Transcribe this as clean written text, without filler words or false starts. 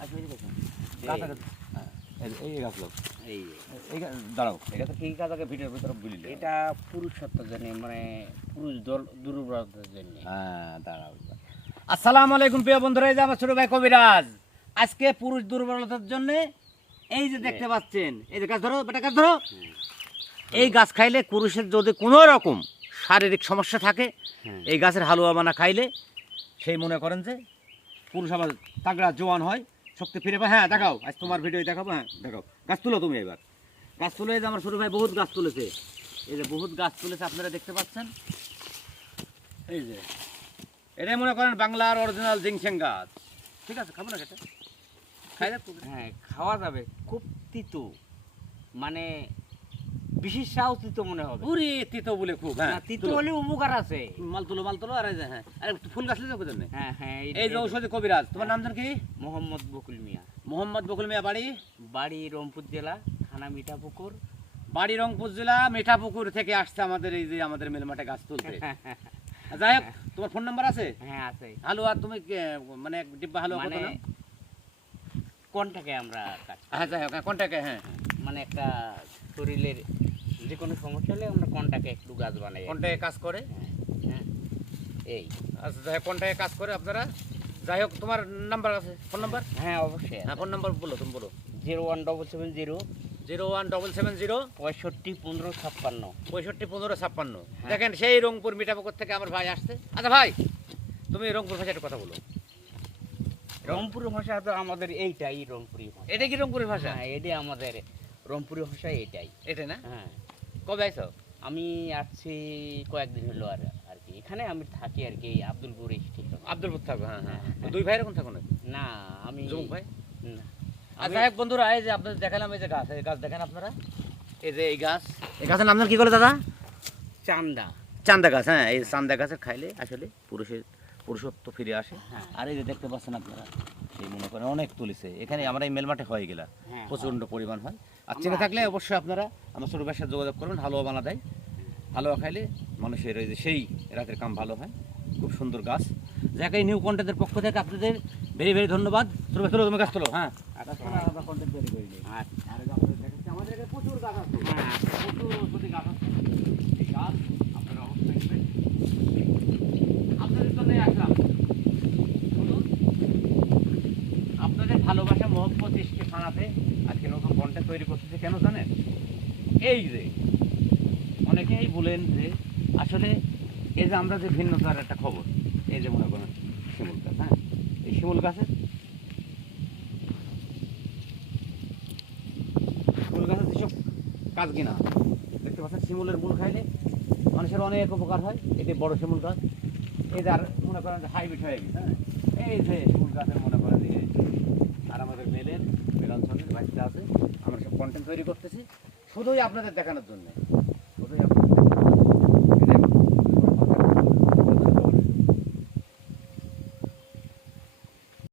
আচ্ছা এই দেখুন এই গাছগুলো এই দাঁড়াও, এটা তো কি গাছ আগে ভিডিওর ভিতরে বুঝলি? এটা পুরুষত্বের জন্য, মানে পুরুষ দুর্বলতার জন্য। হ্যাঁ দাঁড়াও। আসসালামু আলাইকুম প্রিয় বন্ধুরা, এই যে আমার ছোট ভাই কবিরাজ আজকে পুরুষ দুর্বলতার জন্য এই যে দেখতে পাচ্ছেন, এই যে গাছ ধরো, বেটা গাছ ধরো। এই গাছ খাইলে পুরুষের যদি কোনো রকম শারীরিক সমস্যা থাকে, এই গাছের হালুয়া বানা খাইলে সেই মনে করেন যে পুরুষ আবার তাগড়া জোয়ান হয়, শক্তি ফিরে পায়। হ্যাঁ দেখাও, আজ তোমার ভিডিও দেখাবো। হ্যাঁ দেখাও, গাছ তুলো তুমি এবার। গাছ তুলে যে আমার ছোট ভাই বহুত গাছ তুলেছে, এই যে বহুত গাছ তুলেছে আপনারা দেখতে পাচ্ছেন। এই যে এটাই মনে করেন বাংলার অরিজিনাল জিংসেং গাছ। ঠিক আছে, খাবো না সেটা? খাই দেখ। হ্যাঁ খাওয়া যাবে, খুব তিতো, মানে বিশেষ সাও তিতো মনে হবে। পুরি তিতো বলে খুব। হ্যাঁ তিতো হলে উপকার আছে। মাল তুলো আর এই যে হ্যাঁ, আরে ফুল গাছ লিখে দেন। হ্যাঁ হ্যাঁ এই যে ঔষধি কবিরাজ, তোমার নাম জান কি? মোহাম্মদ বকুল মিয়া। মোহাম্মদ বকুল মিয়া, বাড়ি? বাড়ি রংপুর জেলা, থানা মিঠাপুকুর। বাড়ি রংপুর জেলা মিঠাপুকুর থেকে আসছে আমাদের এই যে আমাদের মেলমাঠে গাছ তুলতে। যাই হোক, তোমার ফোন নাম্বার আছে? হ্যাঁ আছে। হালুয়া তুমি মানে ডিব্বা হালুয়া কত মানে না? কোনটাকে আমরা হ্যাঁ যাই হোক, কোনটাকে? হ্যাঁ মানে একটা শরীরের যে কোনো সমস্যা হলে আমরা কোনটাকে একটু গাছ বানাই। কোনটাকে কাজ করে? হ্যাঁ এই আচ্ছা যাই হোক, কোনটাকে কাজ করে আপনারা? যাই হোক, তোমার নাম্বার আছে? Phone number? হ্যাঁ অবশ্যই। হ্যাঁ ফোন নাম্বার বলো, তুমি বলো। 01770 01770 65 15 56। 65 15 56। দেখেন সেই রংপুর মিঠাপুকুর থেকে আমার ভাই আসছে। আচ্ছা ভাই, তুমি রংপুর ভাষায় একটা কথা বলো। রংপুর ভাষা তো আমাদের এইটাই রংপুরি ভাষা। এটা কি রংপুরের ভাষা? হ্যাঁ এটাই আমাদের রংপুরি ভাষা, এটাই। এটা না? হ্যাঁ কবে আইছো? আমি আসছি কয়েকদিন হলো আর কি। এখানে আমি থাকি আর কি, আব্দুলপুর স্টেশন। আব্দুলপুর থাকো? হ্যাঁ হ্যাঁ। দুই ভাই এরকম থাকো না? না আমি জমুক ভাই। না আচ্ছা যাই হোক বন্ধুরা, এই যে আপনাদের দেখালাম এই যে গাছ, এই গাছ দেখেন আপনারা, এই যে এই গাছ, এই গাছের নাম কি বলে দাদা? চান্দা। চান্দা গাছ। হ্যাঁ এই চান্দা গাছের খাইলে আসলে পুরুষত্ব ফিরে আসে। হ্যাঁ। আর এই যে দেখতে পাচ্ছেন আপনারা, এই মনে করেন অনেক তুলেছে এখানে, আমরা এই মেলমাঠে হয়ে গেলা হ্যাঁ, প্রচণ্ড পরিমাণ হয়। আর চেনে থাকলে অবশ্যই আপনারা আমার ছোট ভাইয়ের সাথে যোগাযোগ করবেন, হালুয়া বানা দেয়। হালুয়া খাইলে মানুষের ওই যে সেই রাতের কাম ভালো হয়। খুব সুন্দর গাছ। যাকে এই নিউ কন্টেন্টের পক্ষ থেকে আপনাদের ভেরি ভেরি ধন্যবাদ। ছোট ভাই তুমি গাছ তোলো। হ্যাঁ কন্টেন্ট তৈরি করে নিই। আর আমাদের এখানে প্রচুর গাছ আছে, প্রচুর ঔষধি গাছ আছে। এই গাছ আপনারা অবশ্যই নেবেন। আপনাদের জন্য আসলাম, শুনুন আপনাদের ভালোবাসা মহব্বত ইশকে থানাতে আজকে নতুন কন্টেন্ট তৈরি করতেছে। কেন জানেন? এই যে অনেকেই বলেন যে আসলে এই যে আমরা যে ভিন্নতার একটা খবর, এই যে মনে করেন শিমুল গাছ। হ্যাঁ এই শিমুল গাছের যেসব কাজ কিনা দেখতে পাচ্ছেন, শিমুলের মূল খাইলে মানুষের অনেক উপকার হয়। এটি বড় শিমুল গাছ। এই যে আর মনে করেন যে হাইব্রিড হয়ে গেছে। হ্যাঁ এই যে শিমুল গাছের মনে করেন যে, আর আমাদের মেলের অঞ্চলের বাচ্চা আছে, আমরা সব কন্টেন্ট তৈরি করতেছি শুধুই আপনাদের দেখানোর জন্য।